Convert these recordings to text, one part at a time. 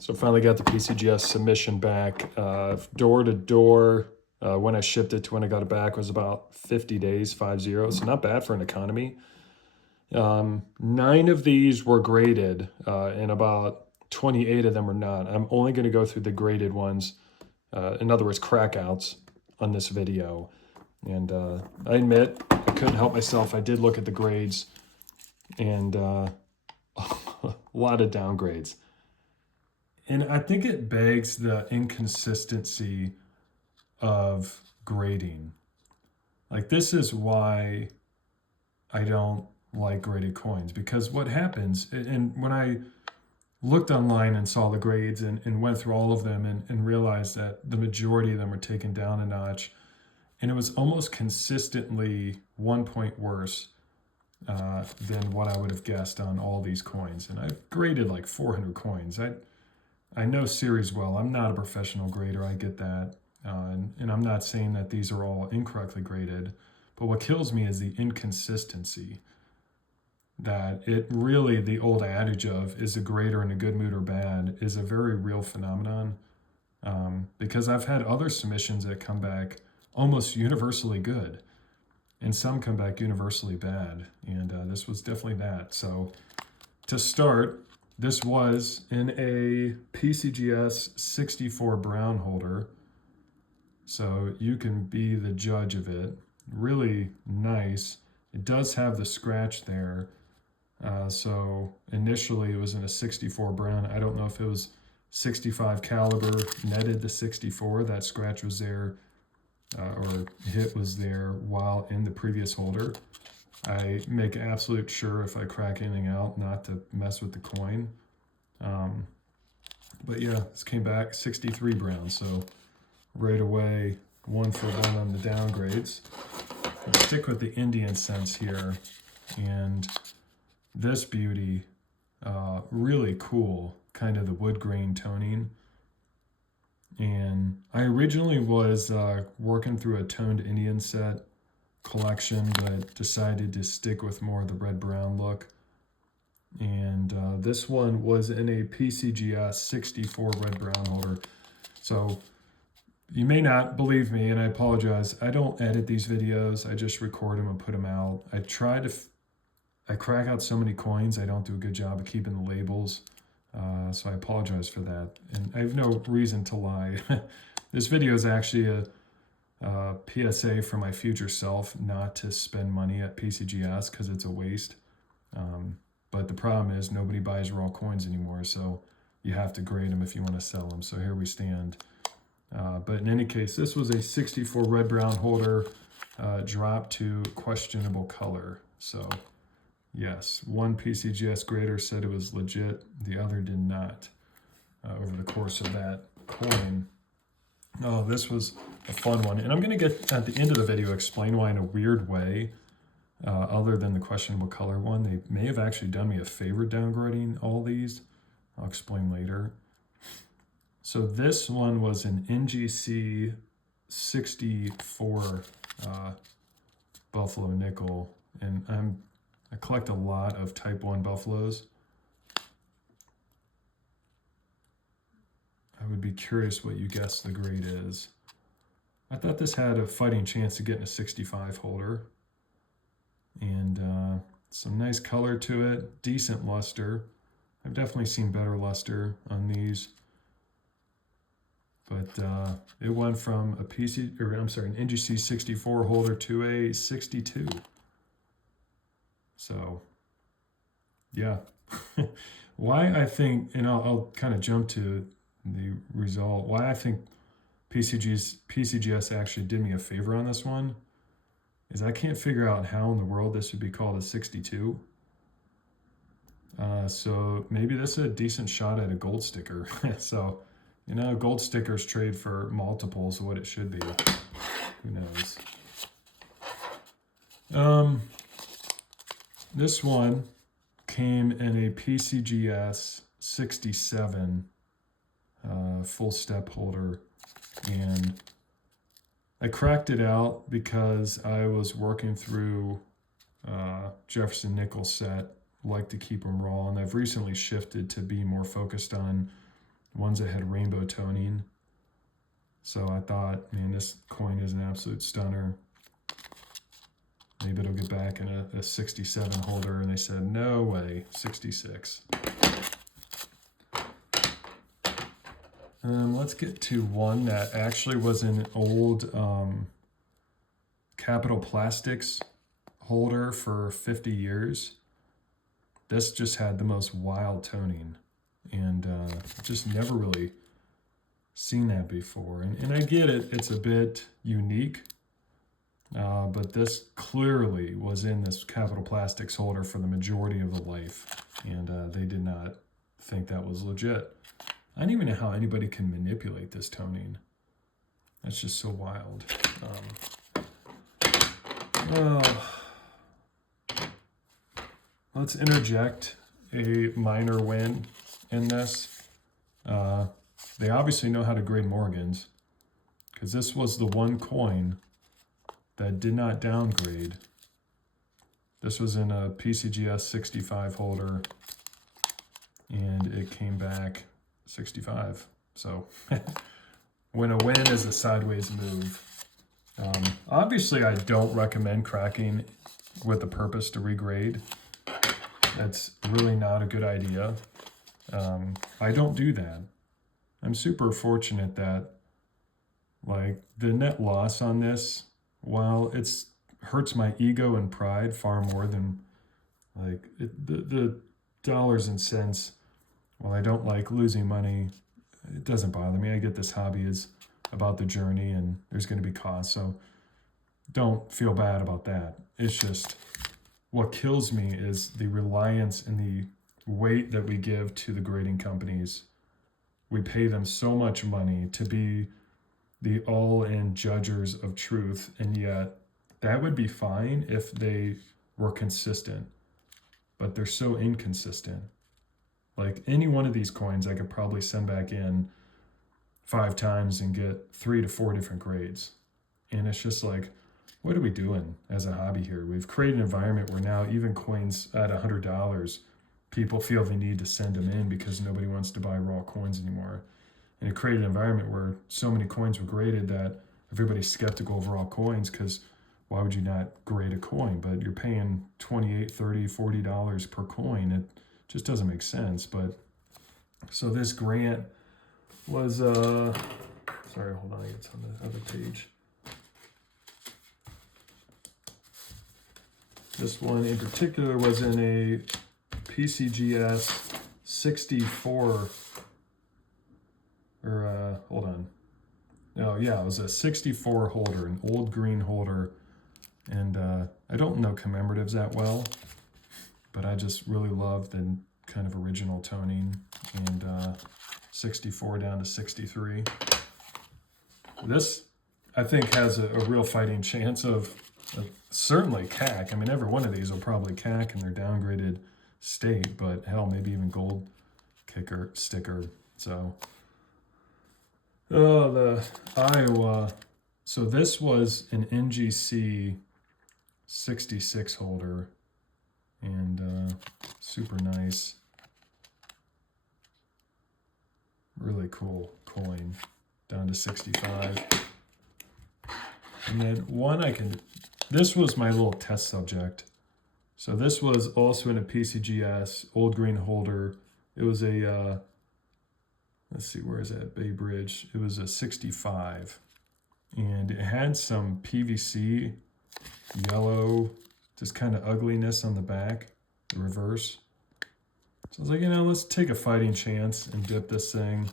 So finally got the PCGS submission back. Door to door, when I shipped it to when I got it back was about 50 days, 50. So not bad for an economy. 9 of these were graded, and about 28 of them were not. I'm only going to go through the graded ones, in other words, crackouts, on this video. And I admit, I couldn't help myself. I did look at the grades, and a lot of downgrades. And I think it begs the inconsistency of grading. Like, this is why I don't like graded coins, because what happens, and when I looked online and saw the grades and went through all of them and realized that the majority of them were taken down a notch, and it was almost consistently 1 point worse than what I would have guessed on all these coins. And I've graded like 400 coins. I know series well. I'm not a professional grader. I get that. And I'm not saying that these are all incorrectly graded. But what kills me is the inconsistency. That it really, the old adage of, is a grader in a good mood or bad, is a very real phenomenon. Because I've had other submissions that come back almost universally good. And some come back universally bad. And this was definitely that. So to start, this was in a PCGS 64 brown holder, so you can be the judge of it. Really nice. It does have the scratch there. So initially it was in a 64 brown. I don't know if it was 65 caliber netted to 64. That scratch was there, or hit was there while in the previous holder. I make absolute sure if I crack anything out not to mess with the coin. But yeah, this came back 63 brown, so right away 1 for 1 on the downgrades. I'll stick with the Indian sense here, and this beauty, really cool, kind of the wood grain toning. And I originally was working through a toned Indian set collection, but decided to stick with more of the red-brown look. And this one was in a PCGS 64 red-brown holder. So you may not believe me, and I apologize. I don't edit these videos. I just record them and put them out. I crack out so many coins. I don't do a good job of keeping the labels. So I apologize for that. And I have no reason to lie. This video is actually a PSA for my future self not to spend money at PCGS because it's a waste. But the problem is nobody buys raw coins anymore, so you have to grade them if you want to sell them. So here we stand. But in any case, this was a 64 red-brown holder, dropped to questionable color. So yes, one PCGS grader said it was legit, the other did not, over the course of that coin. Oh, this was a fun one. And I'm going to get, at the end of the video, explain why in a weird way, other than the questionable color one, they may have actually done me a favor downgrading all these. I'll explain later. So this one was an NGC 64 Buffalo nickel. And I collect a lot of Type 1 Buffaloes. I would be curious what you guess the grade is. I thought this had a fighting chance to get in a 65 holder. And some nice color to it, decent luster. I've definitely seen better luster on these. But it went from an NGC 64 holder to a 62. So, yeah. Why I think, and I'll kind of jump to the result, why I think PCGS actually did me a favor on this one is I can't figure out how in the world this would be called a 62. So maybe this is a decent shot at a gold sticker. So, you know, gold stickers trade for multiples of what it should be. Who knows? This one came in a PCGS 67 full step holder, and I cracked it out because I was working through Jefferson nickel set, like to keep them raw, and I've recently shifted to be more focused on ones that had rainbow toning. So I thought, man, this coin is an absolute stunner. Maybe it'll get back in a 67 holder, and they said, no way, 66. Let's get to one that actually was an old Capital Plastics holder for 50 years. This just had the most wild toning, and just never really seen that before. And I get it, it's a bit unique, but this clearly was in this Capital Plastics holder for the majority of the life, and they did not think that was legit. I don't even know how anybody can manipulate this toning. That's just so wild. Let's interject a minor win in this. They obviously know how to grade Morgans, because this was the one coin that did not downgrade. This was in a PCGS 65 holder, and it came back 65. So when a win is a sideways move. Obviously, I don't recommend cracking with the purpose to regrade. That's really not a good idea. I don't do that. I'm super fortunate that, like, the net loss on this, while it's hurts my ego and pride far more than, like, the dollars and cents, while I don't like losing money, it doesn't bother me. I get this hobby is about the journey, and there's going to be costs, so don't feel bad about that. It's just what kills me is the reliance and the weight that we give to the grading companies. We pay them so much money to be the all-in judgers of truth, and yet that would be fine if they were consistent, but they're so inconsistent. Like, any one of these coins I could probably send back in 5 times and get 3 to 4 different grades. And it's just like, what are we doing as a hobby here? We've created an environment where now even coins at $100, people feel they need to send them in because nobody wants to buy raw coins anymore. And it created an environment where so many coins were graded that everybody's skeptical of raw coins, because why would you not grade a coin? But you're paying $28, $30, $40 per coin. It just doesn't make sense. But so this grant was, sorry, hold on, it's on the other page. This one in particular was in a PCGS 64, or hold on. Oh yeah, it was a 64 holder, an old green holder. And I don't know commemoratives that well, but I just really love the kind of original toning, and 64 down to 63. This, I think, has a real fighting chance of certainly CAC. I mean, every one of these will probably CAC in their downgraded state, but hell, maybe even gold kicker sticker. So, oh, the Iowa. So this was an NGC 66 holder, and super nice. Really cool coin, down to 65. And then one this was my little test subject. So this was also in a PCGS, old green holder. It was a, let's see, where is that? Bay Bridge. It was a 65. And it had some PVC, yellow, just kind of ugliness on the back, the reverse. So I was like, let's take a fighting chance and dip this thing.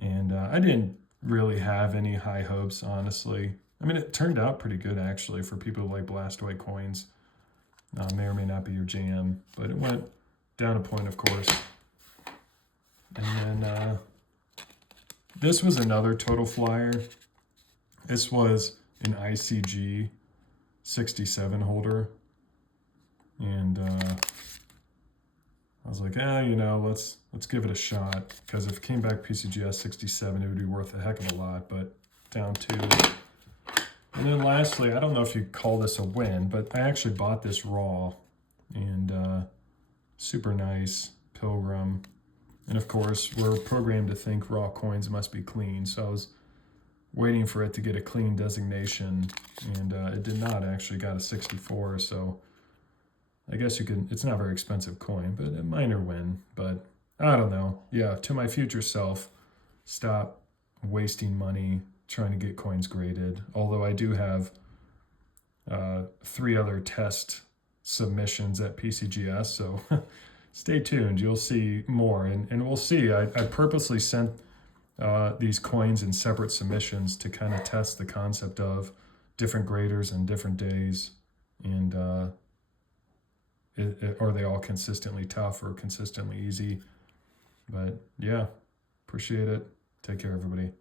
And I didn't really have any high hopes, honestly. I mean, it turned out pretty good, actually, for people who like blastaway coins. May or may not be your jam, but it went down a point, of course. And then this was another total flyer. This was an ICG 67 holder. And I was like, let's give it a shot, because if it came back PCGS 67, it would be worth a heck of a lot, but down to. And then lastly, I don't know if you call this a win, but I actually bought this raw, and super nice Pilgrim. And of course, we're programmed to think raw coins must be clean. So I was waiting for it to get a clean designation, and it did not. Actually got a 64. So I guess you can, it's not a very expensive coin, but a minor win. But I don't know. Yeah, to my future self, stop wasting money trying to get coins graded. Although I do have 3 other test submissions at PCGS, so stay tuned. You'll see more, and we'll see. I purposely sent these coins in separate submissions to kind of test the concept of different graders and different days, and are they all consistently tough or consistently easy? But yeah, appreciate it. Take care, everybody.